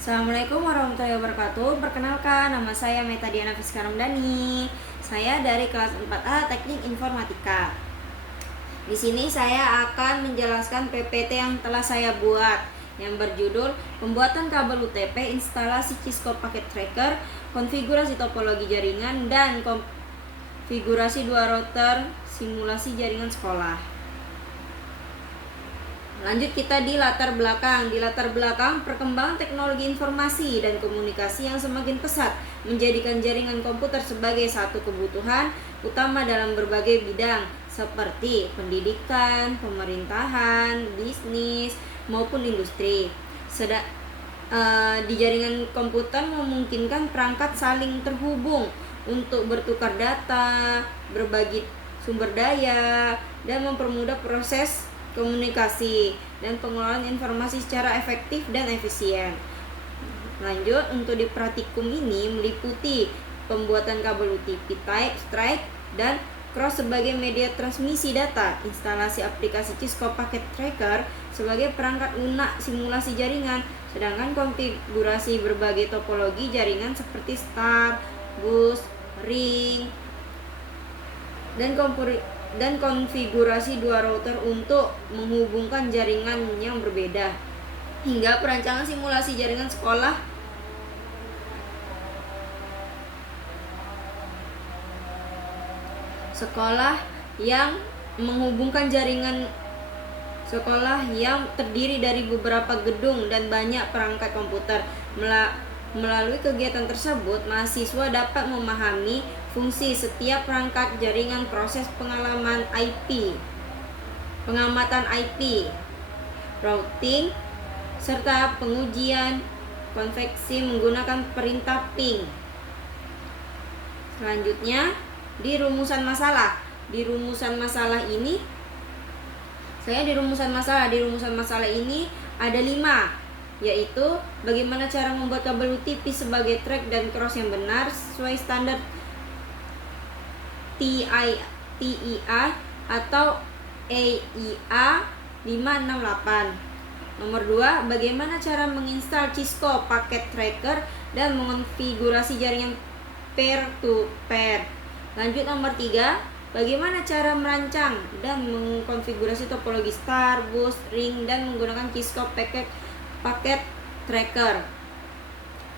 Assalamualaikum warahmatullahi wabarakatuh. Perkenalkan, nama saya Meta Diana Fiska Ramdhani. Saya dari kelas 4A Teknik Informatika. Di sini saya akan menjelaskan PPT yang telah saya buat yang berjudul Pembuatan Kabel UTP, Instalasi Cisco Packet Tracker, Konfigurasi Topologi Jaringan, dan Konfigurasi 2 router Simulasi Jaringan Sekolah. Lanjut kita di latar belakang. Di latar belakang, perkembangan teknologi informasi dan komunikasi yang semakin pesat menjadikan jaringan komputer sebagai satu kebutuhan utama dalam berbagai bidang seperti pendidikan, pemerintahan, bisnis, maupun industri. Di jaringan komputer memungkinkan perangkat saling terhubung untuk bertukar data, berbagi sumber daya, dan mempermudah proses komunikasi dan pengelolaan informasi secara efektif dan efisien. Lanjut, untuk di praktikum ini meliputi pembuatan kabel UTP type, strike, dan cross sebagai media transmisi data, instalasi aplikasi Cisco Packet Tracker sebagai perangkat lunak simulasi jaringan, sedangkan konfigurasi berbagai topologi jaringan seperti star, bus, ring, dan konfigurasi 2 router untuk menghubungkan jaringan yang berbeda, hingga perancangan simulasi jaringan sekolah yang menghubungkan jaringan sekolah yang terdiri dari beberapa gedung dan banyak perangkat komputer. Melalui kegiatan tersebut, mahasiswa dapat memahami fungsi setiap perangkat jaringan, proses pengamatan IP, routing, serta pengujian konveksi menggunakan perintah ping. Selanjutnya, di rumusan masalah. Di rumusan masalah ini ada 5, yaitu bagaimana cara membuat kabel UTP sebagai track dan cross yang benar sesuai standar TIA atau EIA 568. Nomor 2, bagaimana cara menginstal Cisco Packet Tracker dan mengonfigurasi jaringan peer to peer. Lanjut, nomor 3, bagaimana cara merancang dan mengkonfigurasi topologi star, bus, ring, dan menggunakan Cisco Packet Tracker.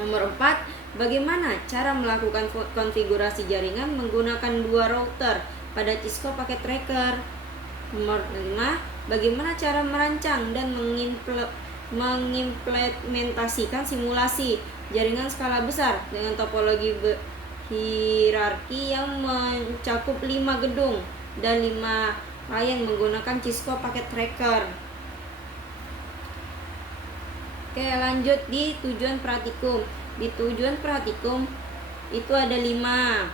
Nomor 4, bagaimana cara melakukan konfigurasi jaringan menggunakan 2 router pada Cisco Packet Tracker. Nomor 5, bagaimana cara merancang dan mengimplementasikan simulasi jaringan skala besar dengan topologi hierarki yang mencakup 5 gedung dan 5 layan menggunakan Cisco Packet Tracker. Oke, lanjut di tujuan praktikum. Di tujuan praktikum itu ada 5,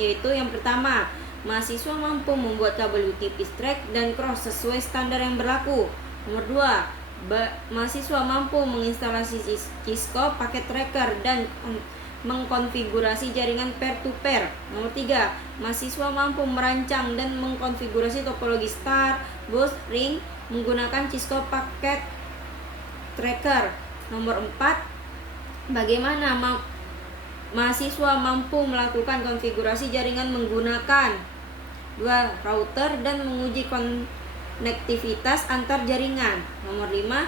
yaitu yang pertama, mahasiswa mampu membuat kabel UTP track dan cross sesuai standar yang berlaku. Nomor 2, mahasiswa mampu menginstalasi Cisco Packet Tracker dan mengkonfigurasi jaringan peer to peer. Nomor 3, mahasiswa mampu merancang dan mengkonfigurasi topologi star, bus, ring menggunakan Cisco Packet Tracker. Nomor 4, bagaimana mahasiswa mampu melakukan konfigurasi jaringan menggunakan 2 router dan menguji konektivitas antar jaringan. Nomor 5,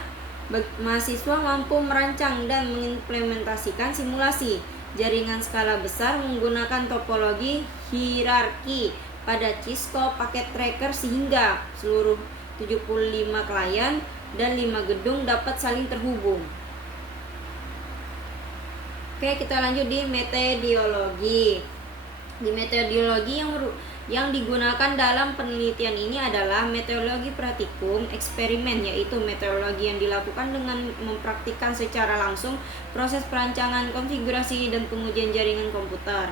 mahasiswa mampu merancang dan mengimplementasikan simulasi jaringan skala besar menggunakan topologi hierarki pada Cisco Packet Tracker sehingga seluruh 75 klien dan 5 gedung dapat saling terhubung. Oke, kita lanjut di metodologi. Di metodologi yang digunakan dalam penelitian ini adalah metodologi praktikum eksperimen, yaitu metodologi yang dilakukan dengan mempraktikkan secara langsung proses perancangan, konfigurasi, dan pengujian jaringan komputer.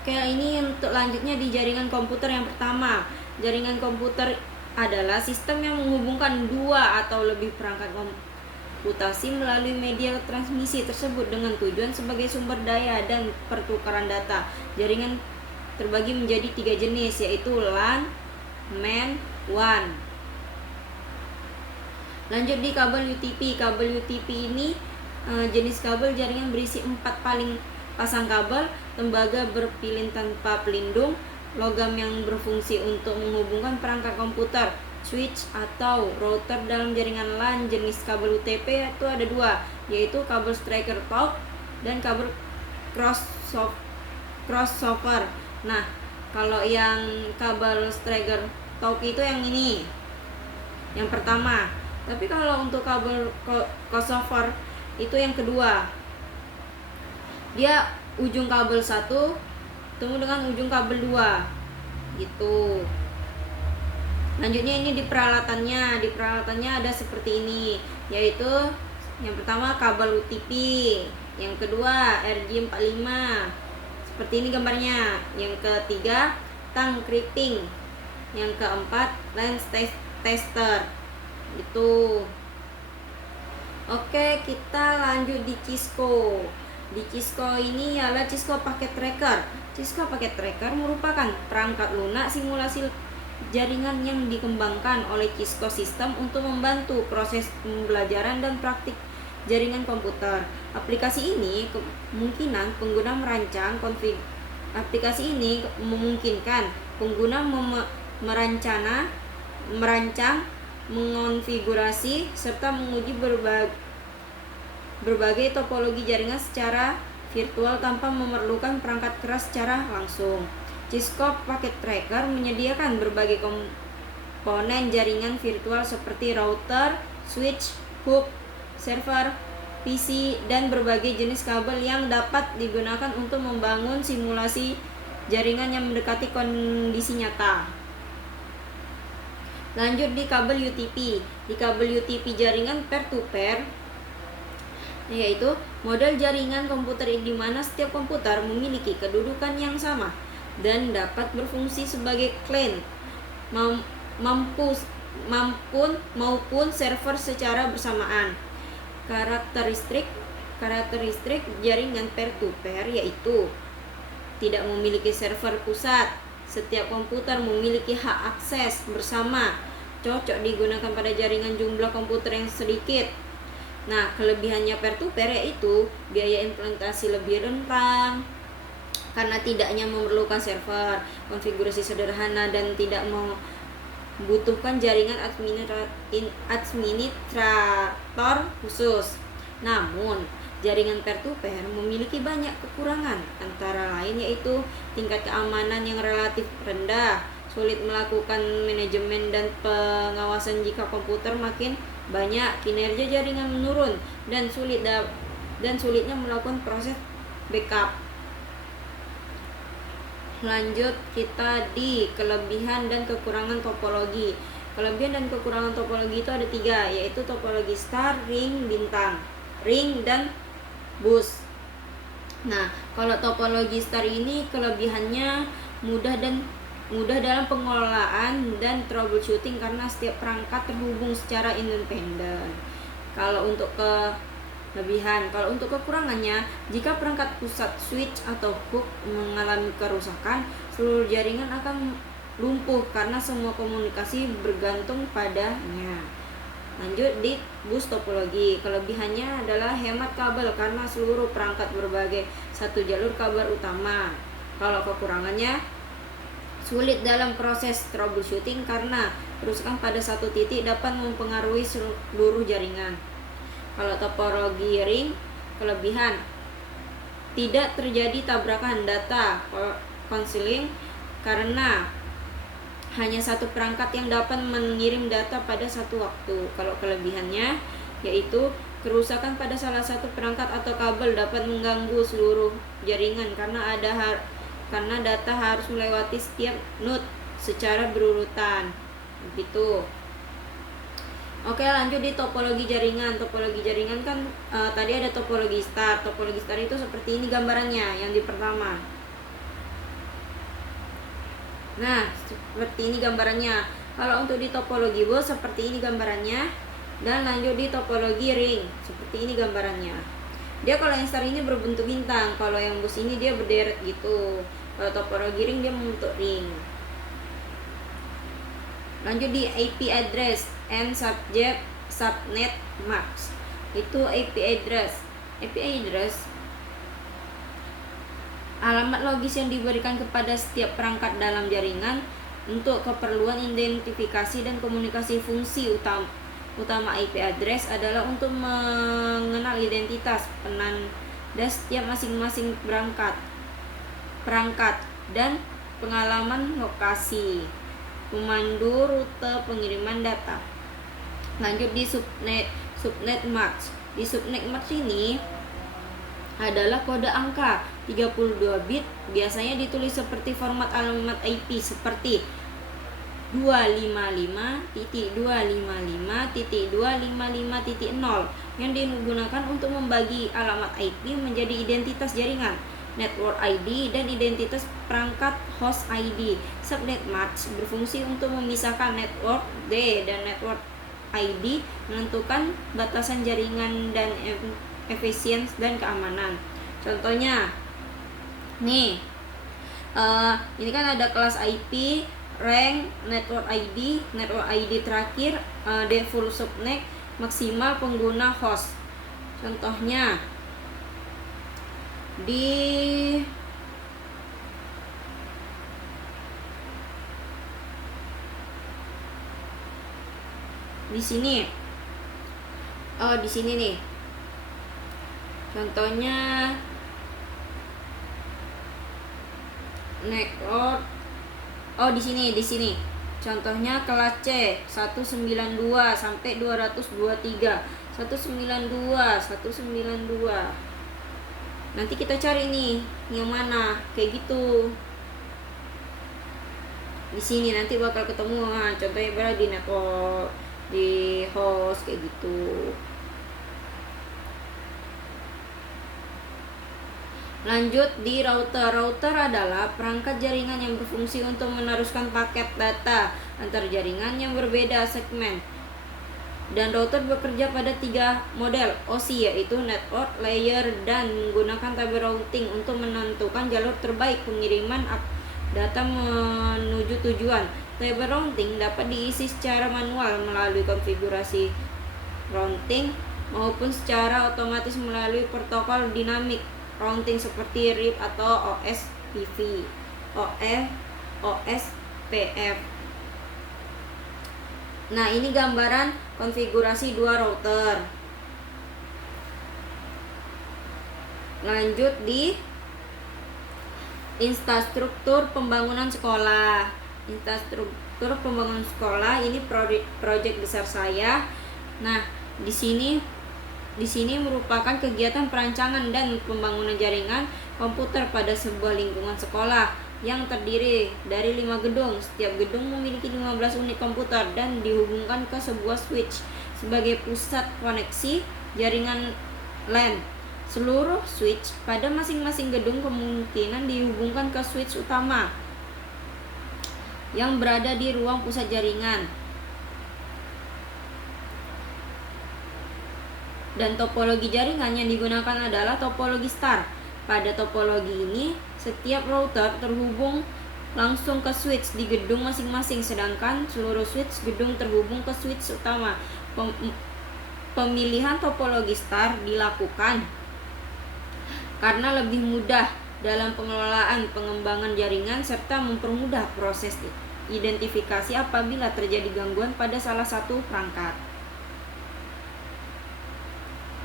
Oke, ini untuk lanjutnya di jaringan komputer yang pertama. Jaringan komputer adalah sistem yang menghubungkan 2 atau lebih perangkat komputasi melalui media transmisi tersebut dengan tujuan sebagai sumber daya dan pertukaran data. Jaringan terbagi menjadi 3 jenis, yaitu LAN, MAN, WAN. Lanjut di kabel UTP. Kabel UTP ini jenis kabel jaringan berisi 4 paling pasang kabel, tembaga berpilin tanpa pelindung, logam yang berfungsi untuk menghubungkan perangkat komputer, switch atau router dalam jaringan LAN. Jenis kabel UTP itu ada 2, yaitu kabel striker talk dan kabel crossover. Nah, kalau yang kabel striker talk itu yang ini, yang pertama. Tapi kalau untuk kabel crossover itu yang kedua. Dia ujung kabel 1 ketemu dengan ujung kabel 2 gitu. Lanjutnya ini di peralatannya. Di peralatannya ada seperti ini, yaitu yang pertama kabel UTP, yang kedua RJ45 seperti ini gambarnya, yang ketiga tang crimping, yang keempat lens tester gitu. Oke, kita lanjut di Cisco. Di Cisco ini adalah Cisco Packet Tracker. Cisco Packet Tracker merupakan perangkat lunak simulasi jaringan yang dikembangkan oleh Cisco System untuk membantu proses pembelajaran dan praktik jaringan komputer. Aplikasi ini memungkinkan pengguna merancang merancang, mengonfigurasi serta menguji berbagai topologi jaringan secara virtual tanpa memerlukan perangkat keras secara langsung. Cisco Packet Tracker menyediakan berbagai komponen jaringan virtual seperti router, switch, hub, server, PC, dan berbagai jenis kabel yang dapat digunakan untuk membangun simulasi jaringan yang mendekati kondisi nyata. Lanjut di kabel UTP. Di kabel UTP jaringan peer-to-peer, yaitu model jaringan komputer di mana setiap komputer memiliki kedudukan yang sama dan dapat berfungsi sebagai client maupun server secara bersamaan. Karakteristik jaringan peer-to-peer yaitu tidak memiliki server pusat. Setiap komputer memiliki hak akses bersama, cocok digunakan pada jaringan jumlah komputer yang sedikit. Nah, kelebihannya peer-to-peer yaitu biaya implementasi lebih rendah karena tidaknya memerlukan server, konfigurasi sederhana, dan tidak membutuhkan jaringan administrator khusus. Namun, jaringan peer-to-peer memiliki banyak kekurangan, antara lain yaitu tingkat keamanan yang relatif rendah, sulit melakukan manajemen dan pengawasan jika komputer makin banyak, kinerja jaringan menurun, dan sulitnya melakukan proses backup. Lanjut kita di kelebihan dan kekurangan topologi. Kelebihan dan kekurangan topologi itu ada 3, yaitu topologi star, ring, bintang, ring, dan bus. Nah, kalau topologi star ini kelebihannya mudah dalam pengelolaan dan troubleshooting karena setiap perangkat terhubung secara independen. Kalau untuk kekurangannya, jika perangkat pusat switch atau hub mengalami kerusakan, seluruh jaringan akan lumpuh karena semua komunikasi bergantung padanya. Lanjut di bus topologi. Kelebihannya adalah hemat kabel karena seluruh perangkat berbagai satu jalur kabel utama. Kalau kekurangannya, sulit dalam proses troubleshooting karena kerusakan pada satu titik dapat mempengaruhi seluruh jaringan. Kalau topologi ring, kelebihan tidak terjadi tabrakan data cancelling karena hanya satu perangkat yang dapat mengirim data pada satu waktu. Kalau kelebihannya yaitu kerusakan pada salah satu perangkat atau kabel dapat mengganggu seluruh jaringan karena data harus melewati setiap node secara berurutan. Begitu. Oke, lanjut di topologi jaringan. Topologi jaringan kan tadi ada topologi star. Topologi star itu seperti ini gambarannya yang di pertama. Nah, seperti ini gambarannya. Kalau untuk di topologi bus seperti ini gambarannya. Dan lanjut di topologi ring, seperti ini gambarannya. Dia kalau yang star ini berbentuk bintang, kalau yang bus ini dia berderet gitu. Kalau topologi ring dia membentuk ring. Lanjut di IP address and subnet mask. Itu IP address. IP address alamat logis yang diberikan kepada setiap perangkat dalam jaringan untuk keperluan identifikasi dan komunikasi. Fungsi utama IP address adalah untuk mengenal identitas penanda setiap masing-masing perangkat dan pengalaman lokasi pemandu rute pengiriman data. Lanjut di subnet mask. Di subnet mask ini adalah kode angka 32 bit, biasanya ditulis seperti format alamat IP seperti 255.255.255.0 yang digunakan untuk membagi alamat IP menjadi identitas jaringan, network ID, dan identitas perangkat host ID. Subnet mask berfungsi untuk memisahkan network D dan network ID, menentukan batasan jaringan dan efisiensi dan keamanan. Contohnya nih, ini kan ada kelas IP, rank, network ID terakhir, default subnet, maksimal pengguna host. Contohnya di sini, di sini nih. Contohnya network, di sini. Contohnya kelas C 192 sampai 223. 192. Nanti kita cari nih yang mana kayak gitu. Di sini nanti bakal ketemu. Nah, contohnya berada di network, di host kayak gitu. Lanjut di router. Router adalah perangkat jaringan yang berfungsi untuk meneruskan paket data antar jaringan yang berbeda segmen. Dan router bekerja pada 3 model OSI, yaitu network layer, dan menggunakan tabel routing untuk menentukan jalur terbaik pengiriman data menuju tujuan. Tabel routing dapat diisi secara manual melalui konfigurasi routing maupun secara otomatis melalui protokol dinamik routing seperti RIP atau OSPF. Nah, ini gambaran konfigurasi 2 router. Lanjut di infrastruktur pembangunan sekolah. Infrastruktur pembangunan sekolah ini proyek besar saya. Nah, di sini merupakan kegiatan perancangan dan pembangunan jaringan komputer pada sebuah lingkungan sekolah yang terdiri dari 5 gedung. Setiap gedung memiliki 15 unit komputer dan dihubungkan ke sebuah switch sebagai pusat koneksi jaringan LAN. Seluruh switch pada masing-masing gedung kemungkinan dihubungkan ke switch utama yang berada di ruang pusat jaringan. Dan topologi jaringan yang digunakan adalah topologi star. Pada topologi ini, setiap router terhubung langsung ke switch di gedung masing-masing, sedangkan seluruh switch gedung terhubung ke switch utama. Pemilihan topologi star dilakukan karena lebih mudah dalam pengelolaan pengembangan jaringan serta mempermudah proses identifikasi apabila terjadi gangguan pada salah satu perangkat.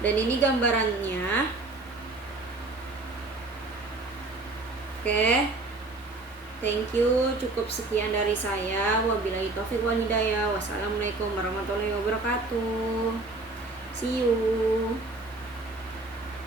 Dan ini gambarannya. Oke, thank you. Cukup sekian dari saya. Wabillahi taufiq wal hidayah. Wassalamualaikum warahmatullahi wabarakatuh. See you.